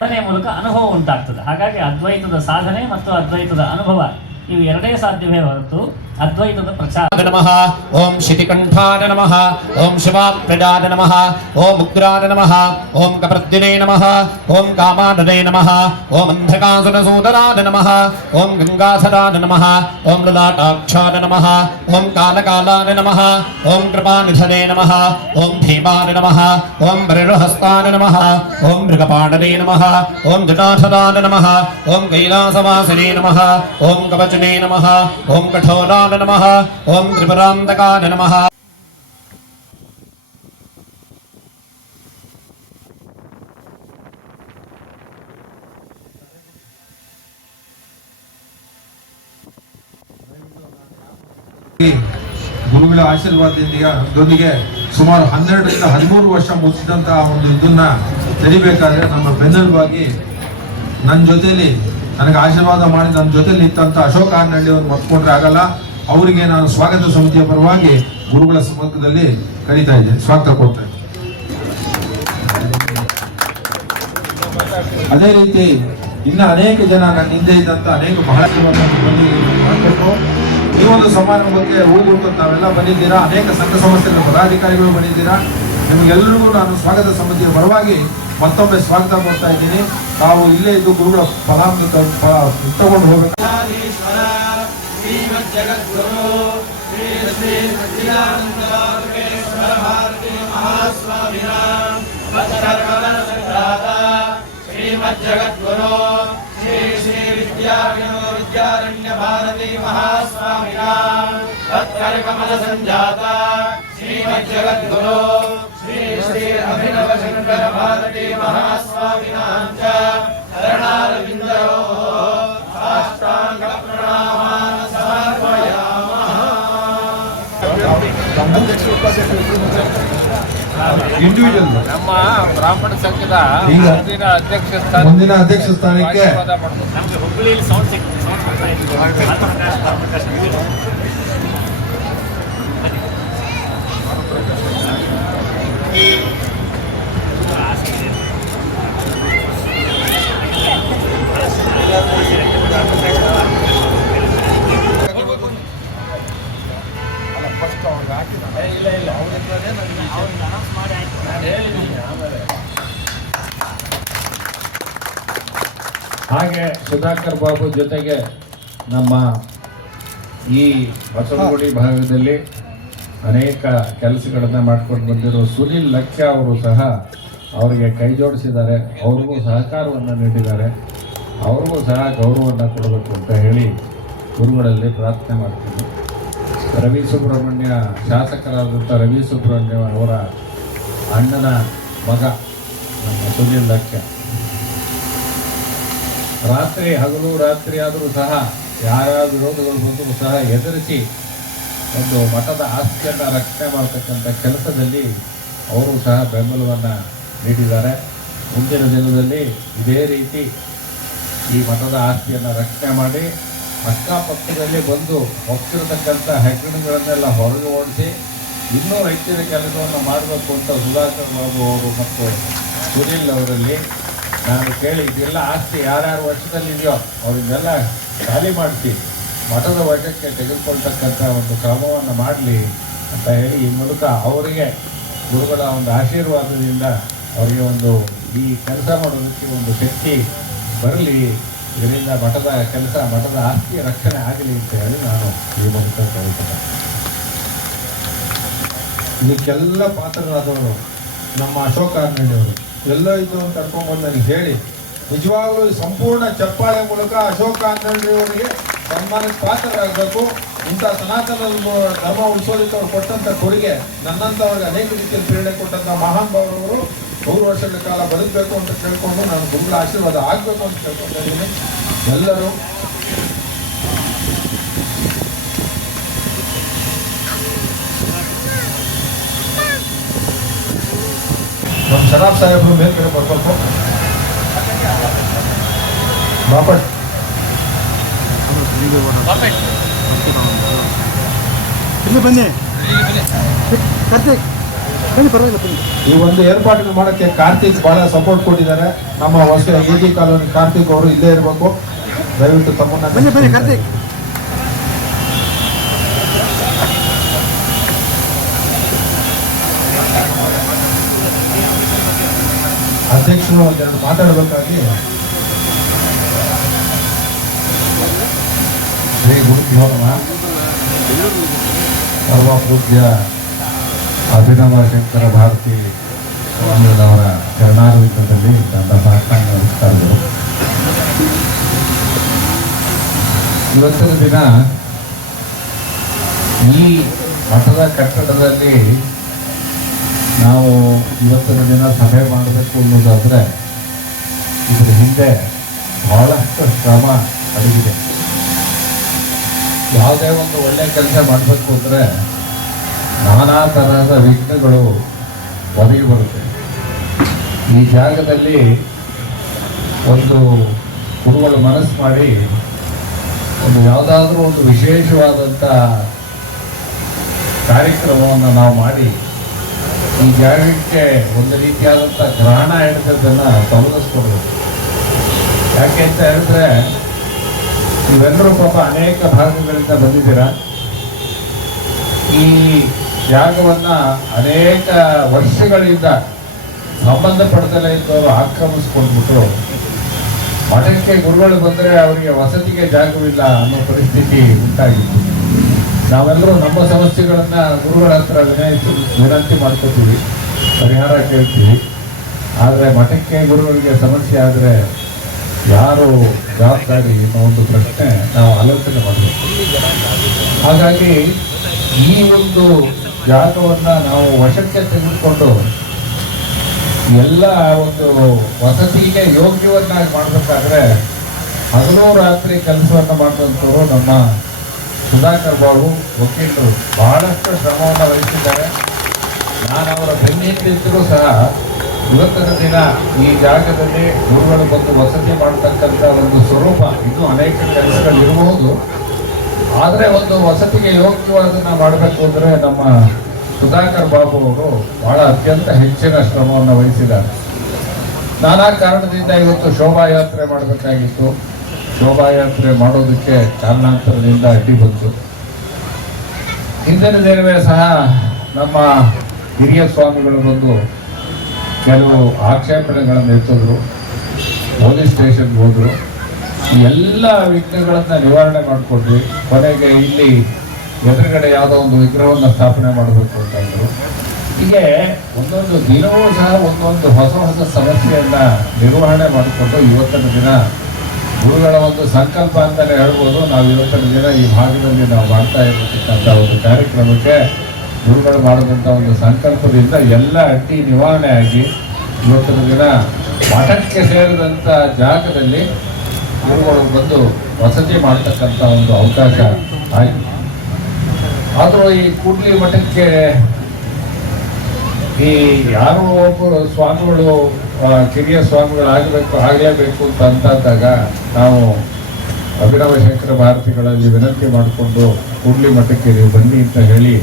ಸಾಧನೆ ಮೂಲಕ ಅನುಭವ ಉಂಟಾಗ್ತದೆ. ಹಾಗಾಗಿ ಅದ್ವೈತದ ಸಾಧನೆ ಮತ್ತು ಅದ್ವೈತದ ಅನುಭವ ಇವು ಎರಡೇ ಸಾಧ್ಯವೇ ಹೊರತು ಅದ್ವೈತದ ಪ್ರಚಾರ. ನಮಃ ಓಂ ಶಿತಿಕಂಠಾಯ ನಮಃ ಓಂ ಶಿವಾಪ್ರಜಾಯ ನಮಃ ಓಂ ಉಗ್ರಾಯ ನಮಃ ಓಂ ಕಪ್ರದ್ದಿನೇ ನಮಃ ಓಂ ಕಾಮಾನನೇ ನಮಃ ಓಂ ಅಂಧಕಾಸುರಸೂದರಾಯ ನಮಃ ಓಂ ಗಂಗಾಧರಾಯ ನಮಃ ಓಂ ಲಲಾಟಾಕ್ಷಾಯ ನಮಃ ಓಂ ಕಾಲಕಾಲಾಯ ನಮಃ ಓಂ ಕೃಪಾನಿಧನೇ ನಮಃ ಓಂ ಭೀಮಾಯ ನಮಃ ಓಂ ವರದಹಸ್ತಾಯ ನಮಃ ಓಂ ಮೃಗಪಾಣನೇ ನಮಃ ಓಂ ಜಟಾಧರಾಯ ನಮಃ ಓಂ ಕೈಲಾಸವಾಸಿನೇ ನಮಃ ಓಂ ಕವಚನೇ ನಮಃ ಓಂ ಕಠೋರಾಯ ನಮಃ ಓಂ ತ್ರಿಪುರಾಂತಕಾಯ ನಮಃ. ಗುರುಗಳ ಆಶೀರ್ವಾದದೊಂದಿಗೆ ಸುಮಾರು 12ರಿಂದ 13 ವರ್ಷ ಮುಗಿಸಿದಂತಹ ಒಂದು ಇದನ್ನ ತೆರಿಬೇಕಾದ್ರೆ ನಮ್ಮ ಬೆನ್ನೆಲುಬಾಗಿ ನನ್ನ ಜೊತೆಲಿ ನನಗೆ ಆಶೀರ್ವಾದ ಮಾಡಿ ನನ್ನ ಜೊತೆಲಿ ನಿಂತ ಅಶೋಕ್ ಆರ್ನಹಳ್ಳಿ ಅವ್ರನ್ನ ಒತ್ಕೊಂಡ್ರೆ ಆಗಲ್ಲ. ಅವರಿಗೆ ನಾನು ಸ್ವಾಗತ ಸಮಿತಿಯ ಪರವಾಗಿ ಗುರುಗಳ ಸಮ್ಮುಖದಲ್ಲಿ ಕರೀತಾ ಇದ್ದೇನೆ, ಸ್ವಾಗತ ಕೊಡ್ತಾ ಇದ್ದೇನೆ. ಅದೇ ರೀತಿ ಇನ್ನು ಅನೇಕ ಜನ ನನ್ನ ಹಿಂದೆ ಇದ್ದಂತ ಅನೇಕ ಬಹಳ ಮಾಡಬೇಕು. ಈ ಒಂದು ಸಮಾರಂಭಕ್ಕೆ ಹೋಗ್ಬಿಟ್ಟು ತಾವೆಲ್ಲ ಬಂದಿದ್ದೀರಾ, ಅನೇಕ ಸಂಘ ಸಂಸ್ಥೆಗಳ ಪದಾಧಿಕಾರಿಗಳು ಬಂದಿದ್ದೀರಾ. ನಿಮಗೆಲ್ಲರಿಗೂ ನಾನು ಸ್ವಾಗತ ಸಮಿತಿಯ ಪರವಾಗಿ ಮತ್ತೊಮ್ಮೆ ಸ್ವಾಗತ ಕೊಡ್ತಾ ಇದ್ದೀನಿ. ತಾವು ಇಲ್ಲೇ ಇದ್ದು ಗುರುಗಳ ಫಲಾಂಶ ತಗೊಂಡು ಹೋಗಬೇಕು. ಜಗದ್ಗುರು ಶ್ರೀ ಶ್ರೀ ವಿದ್ಯಾರಣ್ಯ ಭಾರತಿ ಮಹಾಸ್ವಾಮಿನ ತತ್ಕರ ಕಮಲ ಸಂಜಾತ ಶ್ರೀಮದ್ ಜಗದ್ಗುರು ಶ್ರೀ ಶ್ರೀ ಅಭಿನವ ಶಂಕರ ಭಾರತಿ ಮಹಾಸ್ವಾಮಿನ ಚರಣಾರವಿಂದೋ ಸಾಷ್ಟಾಂಗ ಪ್ರಣಾಮಾನ್ ಸಮರ್ಪಯಾಮಃ. ಇಂಡಿವಿಜುವಲ್ ನಮ್ಮ ಬ್ರಾಹ್ಮಣ ಸಂಘದ ಮುಂದಿನ ಅಧ್ಯಕ್ಷ ಸ್ಥಾನಕ್ಕೆ ಹುಬ್ಬಳ್ಳಿಯಲ್ಲಿ ಸೌಂಡ್ ಹಾಗೆ ಸುಧಾಕರ್ ಬಾಬು ಜೊತೆಗೆ ನಮ್ಮ ಈ ಬಸವನಗುಡಿ ಭಾಗದಲ್ಲಿ ಅನೇಕ ಕೆಲಸಗಳನ್ನು ಮಾಡ್ಕೊಂಡು ಬಂದಿರೋ ಸುನಿಲ್ ಲಕ್ಷ್ಯ ಅವರು ಸಹ ಅವರಿಗೆ ಕೈ ಜೋಡಿಸಿದ್ದಾರೆ, ಅವ್ರಿಗೂ ಸಹಕಾರವನ್ನು ನೀಡಿದ್ದಾರೆ. ಅವ್ರಿಗೂ ಸಹ ಗೌರವವನ್ನು ಕೊಡಬೇಕು ಅಂತ ಹೇಳಿ ಗುರುಗಳಲ್ಲಿ ಪ್ರಾರ್ಥನೆ ಮಾಡ್ತೀನಿ. ರವಿ ಸುಬ್ರಹ್ಮಣ್ಯ ಶಾಸಕರಾದಂಥ ರವಿ ಸುಬ್ರಹ್ಮಣ್ಯ ಅವರ ಅಣ್ಣನ ಮಗ ನಮ್ಮ ಸುನಿಲ್ ಲಕ್ಷ್ಯ ರಾತ್ರಿ ಹಗಲು ರಾತ್ರಿ ಆದರೂ ಸಹ ಯಾರ ವಿರೋಧಗಳು ಬಂದರೂ ಸಹ ಎದುರಿಸಿ ಒಂದು ಮಠದ ಆಸ್ತಿಯನ್ನು ರಕ್ಷಣೆ ಮಾಡತಕ್ಕಂಥ ಕೆಲಸದಲ್ಲಿ ಅವರು ಸಹ ಬೆಂಬಲವನ್ನು ನೀಡಿದ್ದಾರೆ. ಮುಂದಿನ ದಿನದಲ್ಲಿ ಇದೇ ರೀತಿ ಈ ಮಠದ ಆಸ್ತಿಯನ್ನು ರಕ್ಷಣೆ ಮಾಡಿ ಅಕ್ಕಪಕ್ಕದಲ್ಲಿ ಬಂದು ಹೋಗ್ತಿರತಕ್ಕಂಥ ಹೆಗ್ಗಣಗಳನ್ನೆಲ್ಲ ಹೊರಗೆ ಓಡಿಸಿ ಇನ್ನೂ ಹೆಚ್ಚಿನ ಕೆಲಸವನ್ನು ಮಾಡಬೇಕು ಅಂತ ಸುಧಾಕರ್ ಬಾಬು ಅವರು ಮತ್ತು ಸುನಿಲ್ ಅವರಲ್ಲಿ ನಾನು ಕೇಳಿ ಇದೆಲ್ಲ ಆಸ್ತಿ ಯಾರ್ಯಾರು ವಶದಲ್ಲಿದೆಯೋ ಅವರಿಂದೆಲ್ಲ ಖಾಲಿ ಮಾಡಿಸಿ ಮಠದ ವಶಕ್ಕೆ ತೆಗೆದುಕೊಳ್ತಕ್ಕಂಥ ಒಂದು ಕ್ರಮವನ್ನು ಮಾಡಲಿ ಅಂತ ಹೇಳಿ ಈ ಮೂಲಕ ಅವರಿಗೆ ಗುರುಗಳ ಒಂದು ಆಶೀರ್ವಾದದಿಂದ ಅವರಿಗೆ ಒಂದು ಈ ಕೆಲಸ ಮಾಡೋದಕ್ಕೆ ಒಂದು ಶಕ್ತಿ ಬರಲಿ, ಇದರಿಂದ ಮಠದ ಕೆಲಸ ಮಠದ ಆಸ್ತಿ ರಕ್ಷಣೆ ಆಗಲಿ ಅಂತ ಹೇಳಿ ನಾನು ಈ ಮೂಲಕ ಕೇಳ್ತೇನೆ. ಇದಕ್ಕೆಲ್ಲ ಪಾತ್ರರಾದವರು ನಮ್ಮ ಅಶೋಕ್ ಆರ್ನಹಳ್ಳಿ ಅವರು ಎಲ್ಲ ಇದು ಕರ್ಕೊಂಡ್ಬಂದು ನನಗೆ ಹೇಳಿ ನಿಜವಾಗ್ಲೂ ಸಂಪೂರ್ಣ ಚಪ್ಪಾಳೆ ಮೂಲಕ ಅಶೋಕ್ ಆರ್ನಹಳ್ಳಿ ಅವರಿಗೆ ಸನ್ಮಾನಕ್ಕೆ ಪಾತ್ರರಾಗಬೇಕು. ಇಂಥ ಸನಾತನ ಧರ್ಮ ಉಳಿಸೋದಕ್ಕೆ ಅವ್ರು ಕೊಟ್ಟಂಥ ಕೊಡುಗೆ ನನ್ನಂಥವ್ರಿಗೆ ಅನೇಕ ರೀತಿಯಲ್ಲಿ ಪ್ರೇರಣೆ ಕೊಟ್ಟಂಥ ಮಹಾನ್ ಭಾವರವರು 100 ವರ್ಷಗಳ ಕಾಲ ಬದುಕಬೇಕು ಅಂತ ಕೇಳ್ಕೊಂಡು ನಾನು ಗುರುಗಳ ಆಶೀರ್ವಾದ ಆಗಬೇಕು ಅಂತ ಕೇಳ್ಕೊತಾ ಇದ್ದೀನಿ. ಎಲ್ಲರೂ ನಮ್ಮ ಶರಾಬ್ ಸಾಹೇಬರು ಮೇಲ್ಗಡೆ ಬರಬೇಕು. ಬಾಪಟ್ ಇಲ್ಲಿ ಬನ್ನಿ ಕಾರ್ತಿಕ್ ಬನ್ನಿ, ಪರವಾಗಿಲ್ಲ ಬನ್ನಿ. ಈ ಒಂದು ಏರ್ಪಾಟನ್ನು ಮಾಡೋಕ್ಕೆ ಕಾರ್ತಿಕ್ ಬಹಳ ಸಪೋರ್ಟ್ ಕೊಟ್ಟಿದ್ದಾರೆ. ನಮ್ಮ ಹೊಸ ED ಕಾಲೋನಿ ಕಾರ್ತಿಕ್ ಅವರು ಇಲ್ಲೇ ಇರಬೇಕು. ದಯವಿಟ್ಟು ತಮ್ಮನ್ನ ಬನ್ನಿ ಬನ್ನಿ ಕಾರ್ತಿಕ್. ಅಧ್ಯಕ್ಷರು ಒಂದೆರಡು ಮಾತಾಡಬೇಕಾಗಿ ಶ್ರೀ ಗುರುಭ್ಯೋ ನಮಃ. ಸರ್ವ ಪೂಜ್ಯ ಅಭಿನವ ಶಂಕರ ಭಾರತಿ ಸ್ವಾಮಿಗಳವರ ಚರಣಾರವಿಂದದಲ್ಲಿ ನನ್ನ ಸಾಷ್ಟಾಂಗ ನಮಸ್ಕಾರಗಳು. ಇವತ್ತಿನ ದಿನ ಈ ಮಠದ ಕಟ್ಟಡದಲ್ಲಿ ನಾವು ಇವತ್ತಿನ ದಿನ ಸಭೆ ಮಾಡಬೇಕು ಅನ್ನೋದಾದರೆ ಇದರ ಹಿಂದೆ ಬಹಳಷ್ಟು ಶ್ರಮ ಅಡಗಿದೆ. ಯಾವುದೇ ಒಂದು ಒಳ್ಳೆಯ ಕೆಲಸ ಮಾಡಬೇಕು ಅಂದರೆ ನಾನಾ ತರಹದ ವಿಘ್ನಗಳು ಒದಗಿ ಬರುತ್ತೆ. ಈ ಜಾಗದಲ್ಲಿ ಒಂದು ಗುರುಗಳು ಮನಸ್ಸು ಮಾಡಿ ಒಂದು ಯಾವುದಾದ್ರೂ ಒಂದು ವಿಶೇಷವಾದಂಥ ಕಾರ್ಯಕ್ರಮವನ್ನು ನಾವು ಮಾಡಿ ಈ ಜಾಗಕ್ಕೆ ಒಂದು ರೀತಿಯಾದಂಥ ಗ್ರಹಣ ಹಿಡಿದದ್ದನ್ನು ತೊಲಗಿಸ್ಕೊಡ್ಬೇಕು. ಯಾಕೆ ಅಂತ ಹೇಳಿದ್ರೆ ನೀವೆಲ್ಲರೂ ಪಾಪ ಅನೇಕ ಭಾಗಗಳಿಂದ ಬಂದಿದ್ದೀರ. ಈ ಜಾಗವನ್ನು ಅನೇಕ ವರ್ಷಗಳಿಂದ ಸಂಬಂಧಪಡದಲ್ಲೇ ಇದ್ದವರು ಆಕ್ರಮಿಸ್ಕೊಂಡ್ಬಿಟ್ರು. ಮಠಕ್ಕೆ ಗುರುಗಳು ಬಂದರೆ ಅವರಿಗೆ ವಸತಿಗೆ ಜಾಗವಿಲ್ಲ ಅನ್ನೋ ಪರಿಸ್ಥಿತಿ ಉಂಟಾಗಿತ್ತು. ನಾವೆಲ್ಲರೂ ನಮ್ಮ ಸಮಸ್ಯೆಗಳನ್ನು ಗುರುಗಳ ಹತ್ರ ವಿನಂತಿ ಮಾಡ್ಕೋತೀವಿ, ಪರಿಹಾರ ಕೇಳ್ತೀವಿ. ಆದರೆ ಮಠಕ್ಕೆ ಗುರುಗಳಿಗೆ ಸಮಸ್ಯೆ ಆದರೆ ಯಾರು ಜವಾಬ್ದಾರಿ ಅನ್ನೋ ಒಂದು ಪ್ರಶ್ನೆ ನಾವು ಆಲೋಚನೆ ಮಾಡಬೇಕು. ಹಾಗಾಗಿ ಈ ಒಂದು ಜಾಗವನ್ನು ನಾವು ವಶಕ್ಕೆ ತೆಗೆದುಕೊಂಡು ಎಲ್ಲ ಒಂದು ವಸತಿಗೆ ಯೋಗ್ಯವನ್ನಾಗಿ ಮಾಡಬೇಕಾದ್ರೆ ಹಗಲು ರಾತ್ರಿ ಕೆಲಸವನ್ನು ಮಾಡಿದಂಥವರು ನಮ್ಮ ಸುಧಾಕರ್ ಬಾಬು ವಕೀಲರು ಬಹಳಷ್ಟು ಶ್ರಮವನ್ನು ವಹಿಸಿದ್ದಾರೆ. ನಾನು ಅವರ ಬೆನ್ನಿಟ್ಟಿದ್ದರೂ ಸಹ ಇವತ್ತಿನ ದಿನ ಈ ಜಾಗದಲ್ಲಿ ಗುರುಗಳು ಬಂದು ವಸತಿ ಮಾಡತಕ್ಕಂಥ ಒಂದು ಸ್ವರೂಪ ಇನ್ನೂ ಅನೇಕ ಕೆಲಸಗಳಿರಬಹುದು. ಆದರೆ ಒಂದು ವಸತಿಗೆ ಯೋಗ್ಯವಾದನ್ನು ಮಾಡಬೇಕು ಅಂದರೆ ನಮ್ಮ ಸುಧಾಕರ್ ಬಾಬು ಅವರು ಬಹಳ ಅತ್ಯಂತ ಹೆಚ್ಚಿನ ಶ್ರಮವನ್ನು ವಹಿಸಿದ್ದಾರೆ. ನಾನಾ ಕಾರಣದಿಂದ ಇವತ್ತು ಶೋಭಾಯಾತ್ರೆ ಮಾಡಬೇಕಾಗಿತ್ತು. ಶೋಭಾಯಾತ್ರೆ ಮಾಡೋದಕ್ಕೆ ಕಾರಣಾಂತರದಿಂದ ಅಡ್ಡಿ ಬಂತು. ಹಿಂದಿನ ದಿನವೇ ಸಹ ನಮ್ಮ ಹಿರಿಯ ಸ್ವಾಮಿಗಳು ಬಂದು ಕೆಲವು ಆಕ್ಷೇಪಣೆಗಳನ್ನು ಎತ್ತಿದ್ರು, ಪೊಲೀಸ್ ಸ್ಟೇಷನ್ಗೆ ಹೋದರು. ಈ ಎಲ್ಲ ವಿಘ್ನಗಳನ್ನು ನಿವಾರಣೆ ಮಾಡಿಕೊಟ್ವಿ. ಕೊನೆಗೆ ಇಲ್ಲಿ ಎದುರುಗಡೆ ಯಾವುದೋ ಒಂದು ವಿಗ್ರಹವನ್ನು ಸ್ಥಾಪನೆ ಮಾಡಬೇಕು ಅಂತ ಇದ್ರು. ಹೀಗೆ ಒಂದೊಂದು ದಿನವೂ ಸಹ ಒಂದೊಂದು ಹೊಸ ಹೊಸ ಸಮಸ್ಯೆಯನ್ನು ನಿರ್ವಹಣೆ ಮಾಡಿಕೊಂಡು ಇವತ್ತಿನ ದಿನ ಗುರುಗಳ ಒಂದು ಸಂಕಲ್ಪ ಅಂತಲೇ ಹೇಳ್ಬೋದು. ನಾವು ಇವತ್ತಿನ ದಿನ ಈ ಭಾಗದಲ್ಲಿ ನಾವು ಮಾಡ್ತಾ ಇರತಕ್ಕಂಥ ಒಂದು ಕಾರ್ಯಕ್ರಮಕ್ಕೆ ಗುರುಗಳು ಮಾಡಿದಂಥ ಒಂದು ಸಂಕಲ್ಪದಿಂದ ಎಲ್ಲ ಅಡ್ಡಿ ನಿವಾರಣೆ ಆಗಿ ಇವತ್ತಿನ ದಿನ ಮಠಕ್ಕೆ ಸೇರಿದಂಥ ಜಾಗದಲ್ಲಿ ಗುರುಗಳು ಬಂದು ವಸತಿ ಮಾಡ್ತಕ್ಕಂಥ ಒಂದು ಅವಕಾಶ ಆಯಿತು. ಆದರೂ ಈ ಕೂಡ್ಲಿ ಮಠಕ್ಕೆ ಈ ಯಾರೋ ಒಬ್ಬರು ಸ್ವಾಮಿಗಳು ಕಿರಿಯ ಸ್ವಾಮಿಗಳು ಆಗಲೇಬೇಕು ಅಂತಾದಾಗ ನಾವು ಅಭಿನವ ಶಂಕರ ಭಾರತಿಗಳಲ್ಲಿ ವಿನಂತಿ ಮಾಡಿಕೊಂಡು ಕೂಡ್ಲಿ ಮಠಕ್ಕೆ ನೀವು ಬನ್ನಿ ಅಂತ ಹೇಳಿ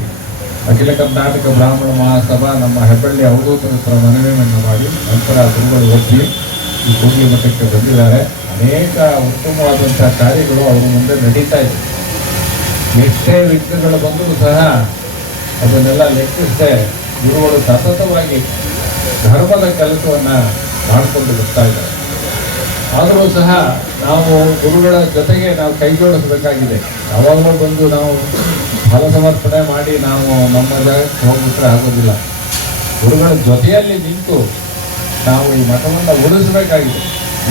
ಅಖಿಲ ಕರ್ನಾಟಕ ಬ್ರಾಹ್ಮಣ ಮಹಾಸಭಾ ನಮ್ಮ ಹೆಬ್ಬಳ್ಳಿ ಅವಧೂತರ ಹತ್ರ ಮನವಿಯನ್ನು ಮಾಡಿ ನಂತರ ಗುರುಗಳು ಒಪ್ಪಿ ಈ ಕೂಡ್ಲಿ ಮಠಕ್ಕೆ ಬಂದಿದ್ದಾರೆ. ಅನೇಕ ಉತ್ತಮವಾದಂಥ ಕಾರ್ಯಗಳು ಅವರ ಮುಂದೆ ನಡೀತಾ ಇದೆ. ಎಷ್ಟೇ ವಿಘ್ನಗಳು ಬಂದರೂ ಸಹ ಅದನ್ನೆಲ್ಲ ಲೆಕ್ಕಿಸದೆ ಗುರುಗಳು ಸತತವಾಗಿ ಧರ್ಮದ ಕೆಲಸವನ್ನು ಮಾಡಿಕೊಂಡು ಬರ್ತಾ ಇದ್ದಾರೆ. ಆದರೂ ಸಹ ನಾವು ಗುರುಗಳ ಜೊತೆಗೆ ನಾವು ಕೈ ಜೋಡಿಸಬೇಕಾಗಿದೆ. ಯಾವಾಗಲೂ ಬಂದು ನಾವು ಫಲ ಸಮರ್ಪಣೆ ಮಾಡಿ ನಾವು ನಮ್ಮ ಜಾಗಕ್ಕೆ ಹೋಗ್ಬಿಟ್ರೆ ಆಗೋದಿಲ್ಲ. ಗುರುಗಳ ಜೊತೆಯಲ್ಲಿ ನಿಂತು ನಾವು ಈ ಮಠವನ್ನು ಉಳಿಸಬೇಕಾಗಿದೆ.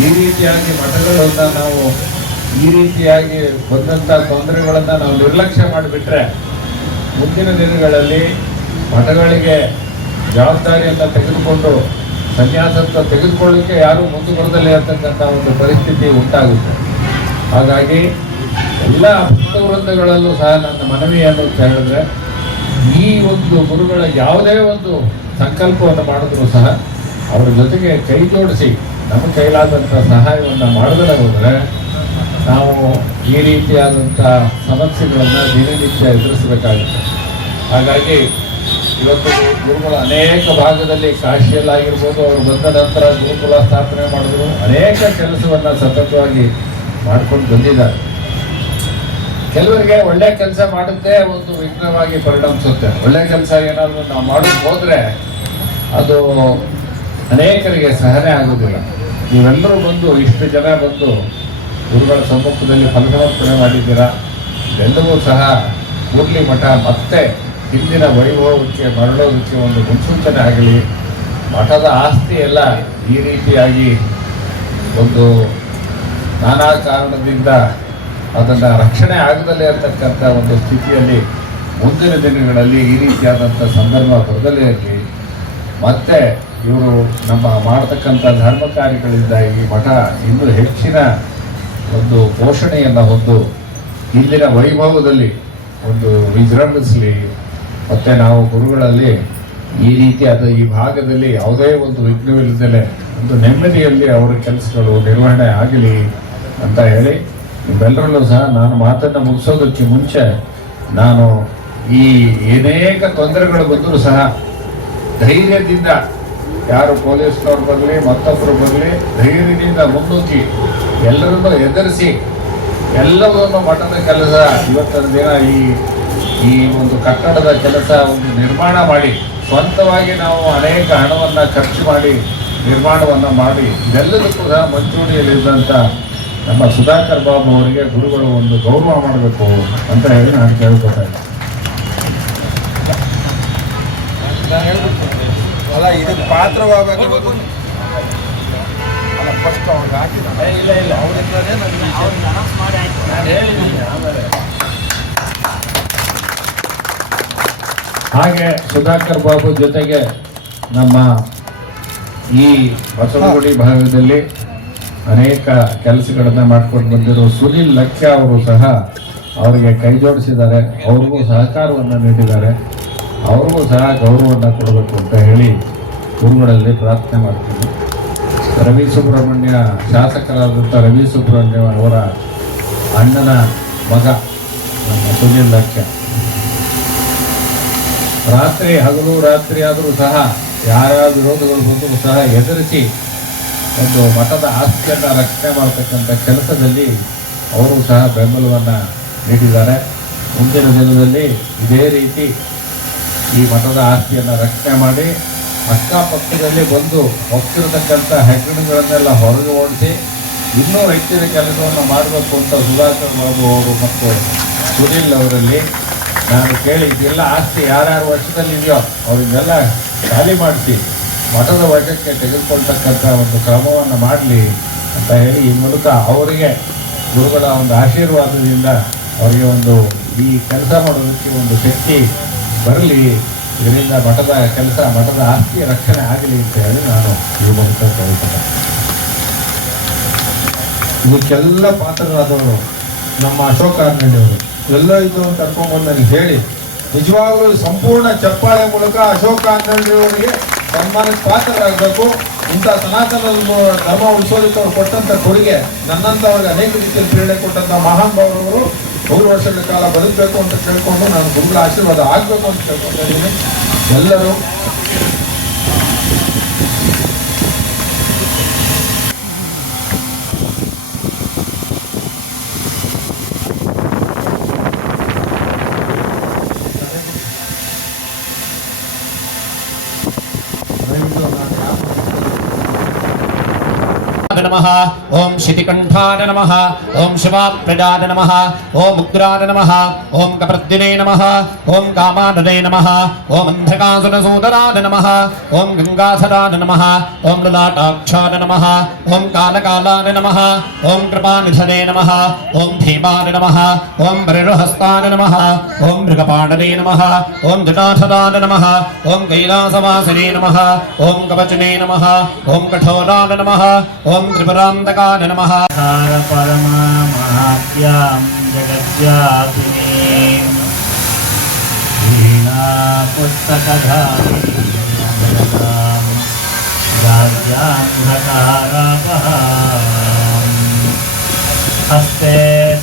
ಈ ರೀತಿಯಾಗಿ ಮಠಗಳನ್ನು ನಾವು ಈ ರೀತಿಯಾಗಿ ಬಂದಂಥ ತೊಂದರೆಗಳನ್ನು ನಾವು ನಿರ್ಲಕ್ಷ್ಯ ಮಾಡಿಬಿಟ್ರೆ ಮುಂದಿನ ದಿನಗಳಲ್ಲಿ ಮಠಗಳಿಗೆ ಜವಾಬ್ದಾರಿಯನ್ನು ತೆಗೆದುಕೊಂಡು ಸನ್ಯಾಸತ್ವ ತೆಗೆದುಕೊಳ್ಳಲಿಕ್ಕೆ ಯಾರೂ ಮುಂದೆ ಬರದಲ್ಲೇ ಇರತಕ್ಕಂಥ ಒಂದು ಪರಿಸ್ಥಿತಿ ಉಂಟಾಗುತ್ತೆ. ಹಾಗಾಗಿ ಎಲ್ಲ ಭಕ್ತವೃಂದಗಳಲ್ಲೂ ಸಹ ನನ್ನ ಮನವಿ ಅಂತ ಹೇಳಿದ್ರೆ ಈ ಒಂದು ಗುರುಗಳ ಯಾವುದೇ ಒಂದು ಸಂಕಲ್ಪವನ್ನು ಮಾಡಿದ್ರು ಸಹ ಅವರ ಜೊತೆಗೆ ಕೈ ಜೋಡಿಸಿ ನಮ್ಮ ಕೈಲಾದಂಥ ಸಹಾಯವನ್ನು ಮಾಡದೇ ಹೋದರೆ ನಾವು ಈ ರೀತಿಯಾದಂಥ ಸಮಸ್ಯೆಗಳನ್ನು ದಿನನಿತ್ಯ ಎದುರಿಸಬೇಕಾಗುತ್ತೆ. ಹಾಗಾಗಿ ಇವತ್ತು ಗುರುಗಳು ಅನೇಕ ಭಾಗದಲ್ಲಿ ಕಾಶಿಯಲ್ಲಾಗಿರ್ಬೋದು, ಅವರು ಬಂದ ನಂತರ ಗುರುಕುಲ ಸ್ಥಾಪನೆ ಮಾಡಿದ್ರು, ಅನೇಕ ಕೆಲಸವನ್ನು ಸತತವಾಗಿ ಮಾಡ್ಕೊಂಡು ಬಂದಿದ್ದಾರೆ. ಕೆಲವರಿಗೆ ಒಳ್ಳೆ ಕೆಲಸ ಮಾಡುತ್ತೆ ಒಂದು ವಿಘ್ನವಾಗಿ ಪರಿಣಮಿಸುತ್ತೆ. ಒಳ್ಳೆ ಕೆಲಸ ಏನಾದರೂ ನಾವು ಮಾಡೋದು ಹೋದರೆ ಅದು ಅನೇಕರಿಗೆ ಸಹನೆ ಆಗೋದಿಲ್ಲ. ನೀವೆಲ್ಲರೂ ಬಂದು ಇಷ್ಟು ಜನ ಬಂದು ಗುರುಗಳ ಸಮ್ಮುಖದಲ್ಲಿ ಫಲಸಮರ್ಪಣೆ ಮಾಡಿದ್ದೀರಾ. ಎಲ್ಲವೂ ಸಹ ಕೂಡ್ಲಿ ಮಠ ಮತ್ತೆ ಹಿಂದಿನ ವೈಭವಕ್ಕೆ ಮರಳೋದಕ್ಕೆ ಒಂದು ಮುನ್ಸೂಚನೆ ಆಗಲಿ. ಮಠದ ಆಸ್ತಿ ಎಲ್ಲ ಈ ರೀತಿಯಾಗಿ ಒಂದು ನಾನಾ ಕಾರಣದಿಂದ ಅದನ್ನು ರಕ್ಷಣೆ ಆಗದಲ್ಲೇ ಇರತಕ್ಕಂಥ ಒಂದು ಸ್ಥಿತಿಯಲ್ಲಿ ಮುಂದಿನ ದಿನಗಳಲ್ಲಿ ಈ ರೀತಿಯಾದಂಥ ಸಂದರ್ಭ ಬರದಲ್ಲೇ ಇರಲಿ. ಮತ್ತು ಇವರು ನಮ್ಮ ಮಾಡತಕ್ಕಂಥ ಧರ್ಮ ಕಾರ್ಯಗಳಿಂದ ಈ ಮಠ ಇನ್ನೂ ಹೆಚ್ಚಿನ ಒಂದು ಪೋಷಣೆಯನ್ನು ಹೊಂದು ಹಿಂದಿನ ವೈಭವದಲ್ಲಿ ಒಂದು ವಿಜೃಂಭಿಸಲಿ. ಮತ್ತು ನಾವು ಗುರುಗಳಲ್ಲಿ ಈ ರೀತಿಯಾದ ಈ ಭಾಗದಲ್ಲಿ ಯಾವುದೇ ಒಂದು ವಿಘ್ನವಿಲ್ಲದಲೇ ಒಂದು ನೆಮ್ಮದಿಯಲ್ಲಿ ಅವರ ಕೆಲಸಗಳು ನಿರ್ವಹಣೆ ಆಗಲಿ ಅಂತ ಹೇಳಿ ನಿಮ್ಮೆಲ್ಲರಲ್ಲೂ ಸಹ ನಾನು ಮಾತನ್ನು ಮುಗಿಸೋದಕ್ಕೆ ಮುಂಚೆ ನಾನು ಈ ಅನೇಕ ತೊಂದರೆಗಳು ಬಂದರೂ ಸಹ ಧೈರ್ಯದಿಂದ ಯಾರು ಪೊಲೀಸ್ನವ್ರು ಬರಲಿ ಮತ್ತೊಬ್ಬರು ಬರಲಿ ಧೈರ್ಯದಿಂದ ಮುನ್ನುಗ್ಗಿ ಎಲ್ಲರನ್ನೂ ಎದುರಿಸಿ ಎಲ್ಲವನ್ನೂ ಮಠದ ಕೆಲಸ ಇವತ್ತಿನ ದಿನ ಈ ಒಂದು ಕಟ್ಟಡದ ಕೆಲಸ ಒಂದು ನಿರ್ಮಾಣ ಮಾಡಿ ಸ್ವಂತವಾಗಿ ನಾವು ಅನೇಕ ಹಣವನ್ನು ಖರ್ಚು ಮಾಡಿ ನಿರ್ಮಾಣವನ್ನು ಮಾಡಿ ಇದೆಲ್ಲದಕ್ಕೂ ಸಹ ಮಂಚೂಣಿಯಲ್ಲಿದ್ದಂಥ ನಮ್ಮ ಸುಧಾಕರ್ ಬಾಬು ಅವರಿಗೆ ಗುರುಗಳು ಒಂದು ಗೌರವ ಮಾಡಬೇಕು ಅಂತ ಹೇಳಿ ನಾನು ಕೇಳ್ಕೊತಾ ಅಲ್ಲ ಇದಕ್ಕೆ ಪಾತ್ರವಾಗಬೇಕು. ಅಲ್ಲ ಫಸ್ಟ್ ಅವ್ರಿಗೆ ಹಾಕಿದ ಇಲ್ಲ ಹಾಗೆ ಸುಧಾಕರ್ ಬಾಬು ಜೊತೆಗೆ ನಮ್ಮ ಈ ಬಸವನಗುಡಿ ಭಾಗದಲ್ಲಿ ಅನೇಕ ಕೆಲಸಗಳನ್ನು ಮಾಡ್ಕೊಂಡು ಬಂದಿರೋ ಸುನಿಲ್ ಲಕ್ಷ್ಯ ಅವರು ಸಹ ಅವರಿಗೆ ಕೈ ಜೋಡಿಸಿದ್ದಾರೆ. ಅವ್ರಿಗೂ ಸಹಕಾರವನ್ನು ನೀಡಿದ್ದಾರೆ. ಅವ್ರಿಗೂ ಸಹ ಗೌರವವನ್ನು ಕೊಡಬೇಕು ಅಂತ ಹೇಳಿ ಗುರುಗಳಲ್ಲಿ ಪ್ರಾರ್ಥನೆ ಮಾಡ್ತೀನಿ. ರವಿ ಸುಬ್ರಹ್ಮಣ್ಯ ಶಾಸಕರಾದಂಥ ರವಿ ಸುಬ್ರಹ್ಮಣ್ಯ ಅವರ ಅಣ್ಣನ ಮಗ ನಮ್ಮ ಸುನಿಲ್ ಲಕ್ಷ್ಯ ಹಗಲು ರಾತ್ರಿ ಆದರೂ ಸಹ ಯಾರ ವಿರೋಧಗಳು ಬಂದರೂ ಸಹ ಎದುರಿಸಿ ಒಂದು ಮಠದ ಆಸ್ತಿಯನ್ನು ರಕ್ಷಣೆ ಮಾಡತಕ್ಕಂಥ ಕೆಲಸದಲ್ಲಿ ಅವರು ಸಹ ಬೆಂಬಲವನ್ನು ನೀಡಿದ್ದಾರೆ. ಮುಂದಿನ ದಿನದಲ್ಲಿ ಇದೇ ರೀತಿ ಈ ಮಠದ ಆಸ್ತಿಯನ್ನು ರಕ್ಷಣೆ ಮಾಡಿ ಅಕ್ಕಪಕ್ಕದಲ್ಲಿ ಬಂದು ಹೋಗ್ತಿರತಕ್ಕಂಥ ಹೆಗ್ಗಣಗಳನ್ನೆಲ್ಲ ಹೊರಗೆ ಓಡಿಸಿ ಇನ್ನೂ ಹೆಚ್ಚಿನ ಕೆಲಸವನ್ನು ಮಾಡಬೇಕು ಅಂತ ಸುಧಾಕರ್ ಬಾಬು ಅವರು ಮತ್ತು ಸುನಿಲ್ ಅವರಲ್ಲಿ ನಾನು ಕೇಳಿ ಇದೆಲ್ಲ ಆಸ್ತಿ ಯಾರ್ಯಾರು ವಶದಲ್ಲಿದೆಯೋ ಅವರಿಗೆಲ್ಲ ಖಾಲಿ ಮಾಡಿಸಿ ಮಠದ ವಶಕ್ಕೆ ತೆಗೆದುಕೊಳ್ತಕ್ಕಂಥ ಒಂದು ಕ್ರಮವನ್ನು ಮಾಡಲಿ ಅಂತ ಹೇಳಿ ಈ ಮೂಲಕ ಅವರಿಗೆ ಗುರುಗಳ ಒಂದು ಆಶೀರ್ವಾದದಿಂದ ಅವರಿಗೆ ಒಂದು ಈ ಕೆಲಸ ಮಾಡೋದಕ್ಕೆ ಒಂದು ಶಕ್ತಿ ಬರಲಿ. ಇದರಿಂದ ಮಠದ ಕೆಲಸ ಮಠದ ಆಸ್ತಿಯ ರಕ್ಷಣೆ ಆಗಲಿ ಅಂತ ಹೇಳಿ ನಾನು ಈ ಮೂಲಕ ಕೇಳ್ತೇನೆ. ಇದಕ್ಕೆಲ್ಲ ಪಾತ್ರರಾದವರು ನಮ್ಮ ಅಶೋಕ್ ಆರ್ನಳ್ಳಿಯವರು ಎಲ್ಲ ಇದು ಅಂತ ಕರ್ಕೊಂಡ್ಬಂದು ನನಗೆ ಹೇಳಿ ನಿಜವಾಗ್ಲೂ ಸಂಪೂರ್ಣ ಚಪ್ಪಾಳೆ ಮೂಲಕ ಅಶೋಕ್ ಆರ್ನಳ್ಳಿಯವರಿಗೆ ಸನ್ಮಾನಕ್ಕೆ ಪಾತ್ರರಾಗಬೇಕು. ಇಂಥ ಸನಾತನ ಧರ್ಮ ಉಳಿಸೋದಕ್ಕೆ ಅವ್ರು ಕೊಟ್ಟಂಥ ಕೊಡುಗೆ ನನ್ನಂಥವ್ರಿಗೆ ಅನೇಕ ರೀತಿಯಲ್ಲಿ ಪ್ರೇರಣೆ ಕೊಟ್ಟಂಥ ಮಹಾನುಭಾವರವರು 100 ವರ್ಷಗಳ ಕಾಲ ಬದುಕಬೇಕು ಅಂತ ಕೇಳ್ಕೊಂಡು ನಾನು ಗುರುಗಳ ಆಶೀರ್ವಾದ ಆಗಬೇಕು ಅಂತ ಕೇಳ್ಕೊಂಡಿದ್ದೀನಿ. ಎಲ್ಲರೂ नमः ओम शितिकंठाय नमः ओम शिवाप्रदाय नमः ओम उग्राय नमः ओम कप्रद्दिने नमः ओम कामानने नमः ओम अंधकासुरसूदराय नमः ओम गंगाधराय नमः ओम ललाटाक्षाय नमः ओम कालकालाय नमः ओम कृपानिधने नमः ओम भीमाय नमः ओम वरुणहस्ताय नमः ओम मृगपाणने नमः ओम जटाधराय नमः ओम कैलासवासिने नमः ओम कवचने नमः ओम कठोराय नमः ओम त्रिपुरान्तकाय नमः परमामात्यां जगज्जापिनीं वीणा पुस्तकधारिणीं यान्धकारापहाम् हस्ते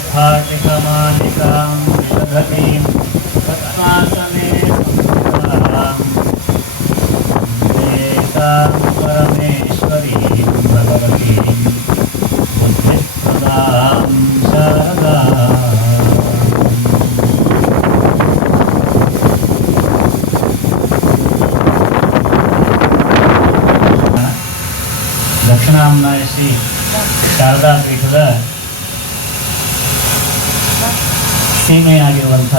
स्फाटिकमालिकां विदधतीं पद्मासने संस्थिताम् एकां परमेश्वरीं भगवतीं बुद्धिप्रदां शारदाम् ದಕ್ಷಿಣಾಮ್ನಾಯ ಶ್ರೀ ಶಾರದಾ ಪೀಠದ ಸೀಮೆಯಾಗಿರುವಂಥ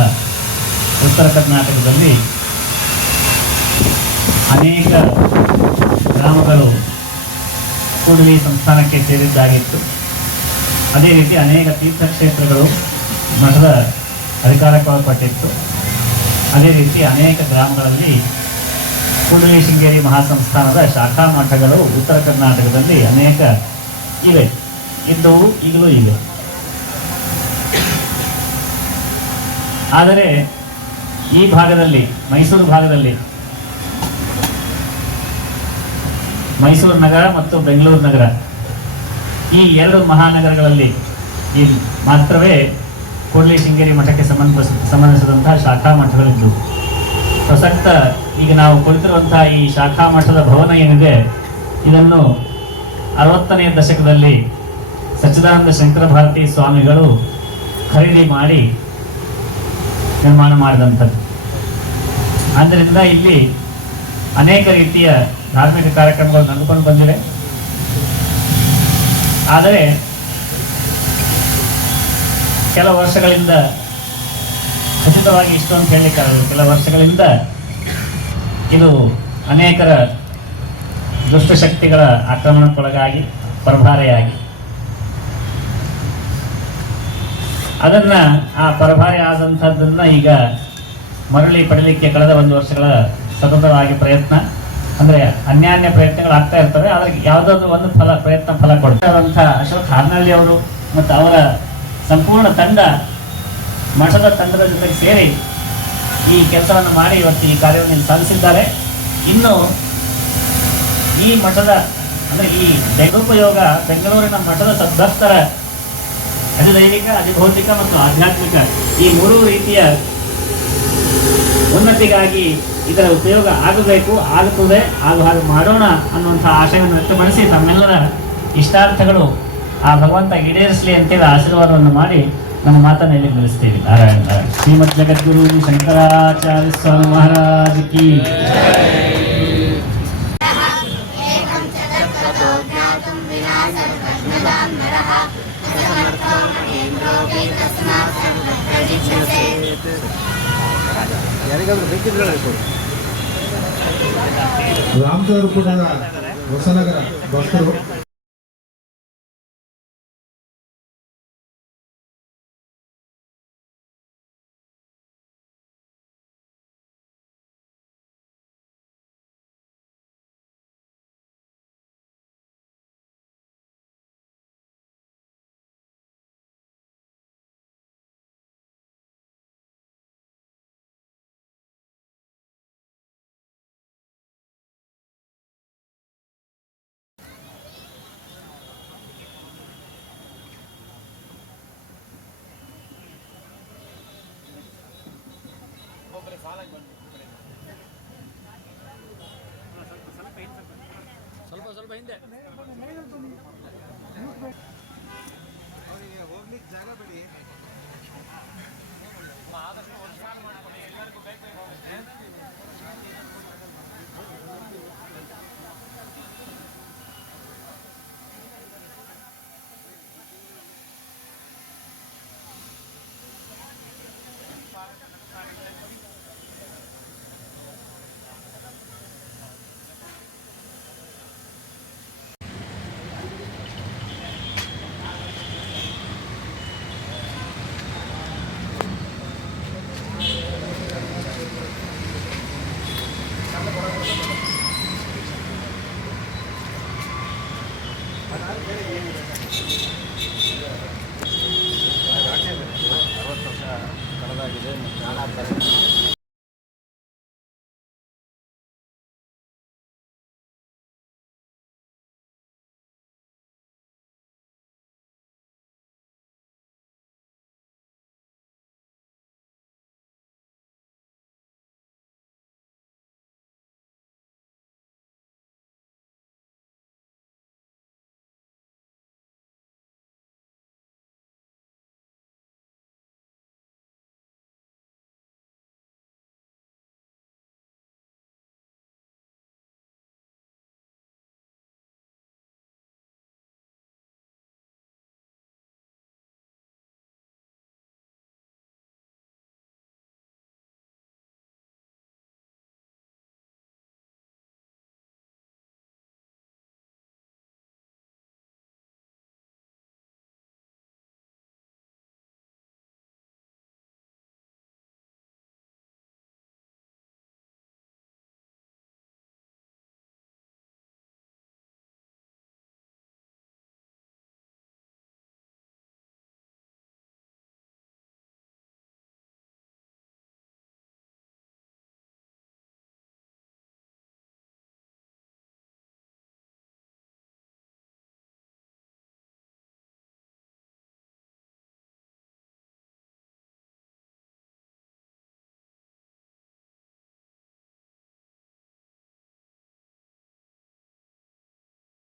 ಉತ್ತರ ಕರ್ನಾಟಕದಲ್ಲಿ ಅನೇಕ ಗ್ರಾಮಗಳು ಕೂಡಲಿ ಸಂಸ್ಥಾನಕ್ಕೆ ಸೇರಿದ್ದಾಗಿತ್ತು. ಅದೇ ರೀತಿ ಅನೇಕ ತೀರ್ಥಕ್ಷೇತ್ರಗಳು ಮಠದ ಅಧಿಕಾರಕ್ಕೆ ಒಳಪಟ್ಟಿತ್ತು. ಅದೇ ರೀತಿ ಅನೇಕ ಗ್ರಾಮಗಳಲ್ಲಿ ಕೂಡಲಿ ಶೃಂಗೇರಿ ಮಹಾಸಂಸ್ಥಾನದ ಶಾಖಾ ಮಠಗಳು ಉತ್ತರ ಕರ್ನಾಟಕದಲ್ಲಿ ಅನೇಕ ಇವೆ, ಇದ್ದವು, ಈಗಲೂ ಇವೆ. ಆದರೆ ಈ ಭಾಗದಲ್ಲಿ ಮೈಸೂರು ಭಾಗದಲ್ಲಿ ಮೈಸೂರು ನಗರ ಮತ್ತು ಬೆಂಗಳೂರು ನಗರ ಈ ಎರಡು ಮಹಾನಗರಗಳಲ್ಲಿ ಈ ಮಾತ್ರವೇ ಕೂಡಲಿ ಶೃಂಗೇರಿ ಮಠಕ್ಕೆ ಸಂಬಂಧಿಸಿದಂತಹ ಶಾಖಾ ಮಠಗಳಿದ್ದು, ಪ್ರಸಕ್ತ ಈಗ ನಾವು ಕುಳಿತಿರುವಂತಹ ಈ ಶಾಖಾ ಮಠದ ಭವನ ಏನಿದೆ ಇದನ್ನು 60ನೇ ದಶಕದಲ್ಲಿ ಸಚ್ಚಿದಾನಂದ ಶಂಕರ ಭಾರತಿ ಸ್ವಾಮಿಗಳು ಖರೀದಿ ಮಾಡಿ ನಿರ್ಮಾಣ ಮಾಡಿದಂಥದ್ದು. ಆದ್ದರಿಂದ ಇಲ್ಲಿ ಅನೇಕ ರೀತಿಯ ಧಾರ್ಮಿಕ ಕಾರ್ಯಕ್ರಮಗಳು ನಡೆದುಕೊಂಡು ಬಂದಿವೆ. ಆದರೆ ಕೆಲವು ವರ್ಷಗಳಿಂದ, ಖಚಿತವಾಗಿ ಇಷ್ಟು ಅಂತ ಹೇಳಲಿಕ್ಕಾಗಲ್ಲ, ಕೆಲವು ವರ್ಷಗಳಿಂದ ಇದು ಅನೇಕರ ದುಷ್ಟಶಕ್ತಿಗಳ ಆಕ್ರಮಣಕ್ಕೊಳಗಾಗಿ ಪರಭಾರೆಯಾಗಿ ಅದನ್ನು ಆ ಪರಭಾರೆ ಆದಂಥದ್ದನ್ನ ಈಗ ಮರಳಿ ಪಡೀಲಿಕ್ಕೆ ಕಳೆದ 1 ವರ್ಷಗಳ ಸತತವಾಗಿ ಪ್ರಯತ್ನ, ಅಂದರೆ ಅನ್ಯಾನ್ಯ ಪ್ರಯತ್ನಗಳು ಆಗ್ತಾ ಇರ್ತವೆ. ಆದರೆ ಯಾವುದಾದ್ರೂ ಒಂದು ಪ್ರಯತ್ನ ಫಲ ಕೊಡ್ತಾರಂಥ ಅಶೋಕ್ ಹಾರ್ನಳ್ಳಿ ಅವರು ಮತ್ತು ಅವರ ಸಂಪೂರ್ಣ ತಂಡ ಮಠದ ತಂಡದ ಜೊತೆಗೆ ಸೇರಿ ಈ ಕೆಲಸವನ್ನು ಮಾಡಿ ಇವತ್ತು ಈ ಕಾರ್ಯವನ್ನು ಸಾಧಿಸಿದ್ದಾರೆ. ಇನ್ನು ಈ ಮಠದ ಅಂದರೆ ಈ ಉಪಯೋಗ ಬೆಂಗಳೂರಿನ ಮಠದ ಸದ್ಭಕ್ತರ ಅಧಿದೈವಿಕ, ಅಧಿಭೌತಿಕ ಮತ್ತು ಆಧ್ಯಾತ್ಮಿಕ ಈ 3 ರೀತಿಯ ಉನ್ನತಿಗಾಗಿ ಇದರ ಉಪಯೋಗ ಆಗಬೇಕು, ಆಗುತ್ತದೆ, ಹಾಗೆ ಮಾಡೋಣ ಅನ್ನುವಂಥ ಆಶಯವನ್ನು ವ್ಯಕ್ತಪಡಿಸಿ ತಮ್ಮೆಲ್ಲರ ಇಷ್ಟಾರ್ಥಗಳು ಆ ಭಗವಂತ ಈಡೇರಿಸಲಿ ಅಂತೇಳಿ ಆಶೀರ್ವಾದವನ್ನು ಮಾಡಿ ನಮ್ಮ ಮಾತನ್ನು ಇಲ್ಲಿ ನಿಲ್ಲಿಸ್ತೇವೆ. ನಾರಾಯಣ ನಾರಾಯಣ. ಶ್ರೀಮದ್ ಜಗದ್ಗುರು ಶಂಕರಾಚಾರ್ಯ ಸ್ವಾಮಿ ಮಹಾರಾಜ್ ಕಿ ಯಾರಿಗಾದ್ರೂ ಬೇಕಿದ್ರೆ ರಾಮಚಂದ್ರಪುರದ ಹೊಸನಗರ ಭಕ್ತರು ಸ್ವಲ್ಪ ಹಿಂದೆ ಅವರಿಗೆ ಹೋಗ್ಲಿಕ್ಕೆ ಜಾಗ ಬಿಡಿ.